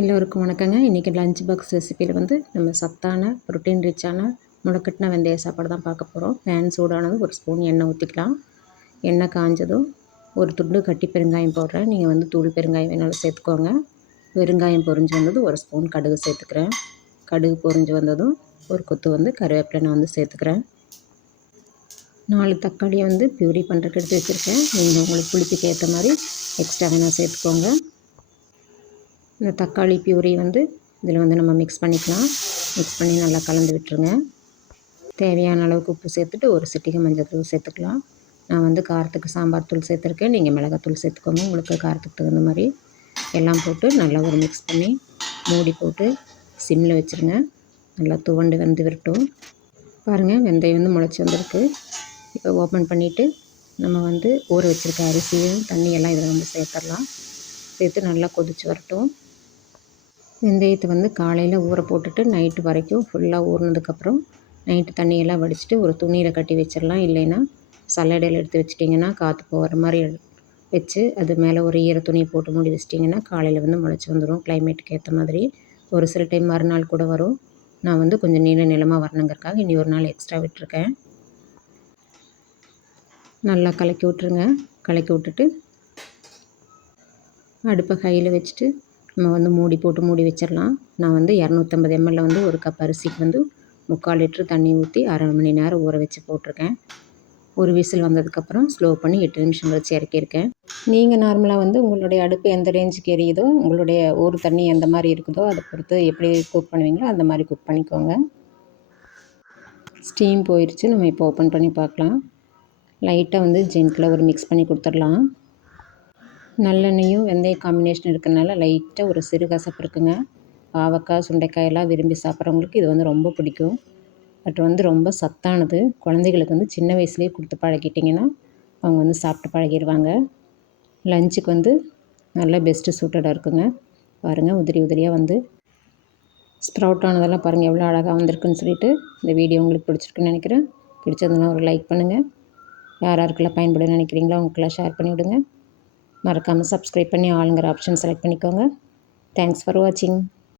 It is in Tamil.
எல்லோருக்கும் வணக்கங்க. இன்றைக்கி லஞ்ச் பாக்ஸ் ரெசிப்பியில் வந்து நம்ம சத்தான ப்ரோட்டீன் ரிச்சான முளைக்கட்டின வெந்தய சாப்பாடு தான் பார்க்க போகிறோம். பேன் சூடானது ஒரு ஸ்பூன் எண்ணெய் ஊற்றிக்கலாம். எண்ணெய் காஞ்சதும் ஒரு துண்டு கட்டி பெருங்காயம் போடுறேன். நீங்கள் வந்து தூள் பெருங்காயம் வேணாலும் சேர்த்துக்கோங்க. பெருங்காயம் பொரிஞ்சு வந்ததும் ஒரு ஸ்பூன் கடுகு சேர்த்துக்கிறேன். கடுகு பொரிஞ்சு வந்ததும் ஒரு கொத்து வந்து கருவேப்பிலை நான் வந்து சேர்த்துக்கிறேன். 4 தக்காளியை வந்து பியூரி பண்ணுறதுக்கு எடுத்து வச்சுருக்கேன். நீங்கள் உங்களுக்கு புளிப்புக்கு ஏற்ற மாதிரி எக்ஸ்ட்ரா வேணால் சேர்த்துக்கோங்க. இந்த தக்காளி பியூரி வந்து இதில் வந்து நம்ம மிக்ஸ் பண்ணிக்கலாம். மிக்ஸ் பண்ணி நல்லா கலந்து விட்டுருங்க. தேவையான அளவுக்கு உப்பு சேர்த்துட்டு ஒரு சிட்டிகை மஞ்சள் தூள் சேர்த்துக்கலாம். நான் வந்து காரத்துக்கு சாம்பார் தூள் சேர்த்துருக்கேன். நீங்கள் மிளகாத்தூள் சேர்த்துக்கோங்க, உங்களுக்கு காரத்துக்கு தகுந்த மாதிரி. எல்லாம் போட்டு நல்லா ஒரு மிக்ஸ் பண்ணி மூடி போட்டு சிம்மில் வச்சுருங்க. நல்லா துவண்டு வந்து விரட்டும். பாருங்கள், வெந்தயம் வந்து முளைச்சி வந்திருக்கு. இப்போ ஓப்பன் பண்ணிவிட்டு நம்ம வந்து ஊற வச்சுருக்க அரிசியும் தண்ணியெல்லாம் இதில் வந்து சேர்த்துடலாம். சேர்த்து நல்லா கொதித்து வரட்டும். வெந்தயத்தை வந்து காலையில் ஊற போட்டுட்டு நைட்டு வரைக்கும் ஃபுல்லாக ஊறினதுக்கப்புறம் நைட்டு தண்ணியெல்லாம் வடிச்சிட்டு ஒரு துணியில் கட்டி வச்சிடலாம். இல்லைன்னா சல்லடையில் எடுத்து வச்சிட்டிங்கன்னா காற்று போகிற மாதிரி வச்சு அது மேலே ஒரு ஈர துணியை போட்டு மூடி வச்சிட்டிங்கன்னா காலையில் வந்து முளைச்சி வந்துடும். கிளைமேட்டுக்கு ஏற்ற மாதிரி ஒரு சில டைம் மறுநாள் கூட வரும். நான் வந்து கொஞ்சம் நீளமாக வரணுங்கிறக்காக இனி ஒரு நாள் எக்ஸ்ட்ரா விட்டுருக்கேன். நல்லா கலக்கி விட்ருங்க. கலக்கி விட்டுட்டு அடுப்பை கையில் வச்சுட்டு நம்ம வந்து மூடி போட்டு மூடி வச்சிடலாம். நான் வந்து 250 ml வந்து ஒரு கப் அரிசிக்கு வந்து 3/4 லிட்ரு தண்ணி ஊற்றி அரை மணி நேரம் ஊற வச்சு போட்டிருக்கேன். ஒரு விசில் வந்ததுக்கப்புறம் ஸ்லோ பண்ணி 8 நிமிஷம் கழிச்சு இறக்கியிருக்கேன். நீங்கள் நார்மலாக வந்து உங்களுடைய அடுப்பு எந்த ரேஞ்சுக்கு எரியுதோ, உங்களுடைய ஊறு தண்ணி எந்த மாதிரி இருக்குதோ அதை பொறுத்து எப்படி குக் பண்ணுவீங்களோ அந்த மாதிரி குக் பண்ணிக்கோங்க. ஸ்டீம் போயிடுச்சு. நம்ம இப்போ ஓப்பன் பண்ணி பார்க்கலாம். லைட்டாக வந்து ஜென்டில் ஒரு மிக்ஸ் பண்ணி கொடுத்துடலாம். நல்லெண்ணெயும் வெந்தய காம்பினேஷன் இருக்கிறனால லைட்டாக ஒரு சிறு கசப்பு இருக்குங்க. பாவக்காய் சுண்டைக்காயெல்லாம் விரும்பி சாப்பிட்றவங்களுக்கு இது வந்து ரொம்ப பிடிக்கும். பட் வந்து ரொம்ப சத்தானது. குழந்தைகளுக்கு வந்து சின்ன வயசுலேயே கொடுத்து பழகிட்டிங்கன்னா அவங்க வந்து சாப்பிட்டு பழகிடுவாங்க. லஞ்சுக்கு வந்து நல்லா பெஸ்ட்டு சூட்டடாக இருக்குங்க. பாருங்கள், உதிரி உதிரியாக வந்து ஸ்ப்ரவுட் ஆனதெல்லாம் பாருங்கள் எவ்வளோ அழகாக வந்திருக்குன்னு சொல்லிட்டு. இந்த வீடியோ உங்களுக்கு பிடிச்சிருக்குன்னு நினைக்கிறேன். பிடிச்சதுன்னா ஒரு லைக் பண்ணுங்கள். யார் யாருக்கெல்லாம் பயன்படுன்னு நினைக்கிறீங்களோ அவங்களுக்கெல்லாம் ஷேர் பண்ணிவிடுங்க. மறக்காமல் சப்ஸ்கிரைப் பண்ணி ஆளுங்கிற ஆப்ஷன் செலக்ட் பண்ணிக்கோங்க. தேங்க்ஸ் ஃபார் வாட்சிங்.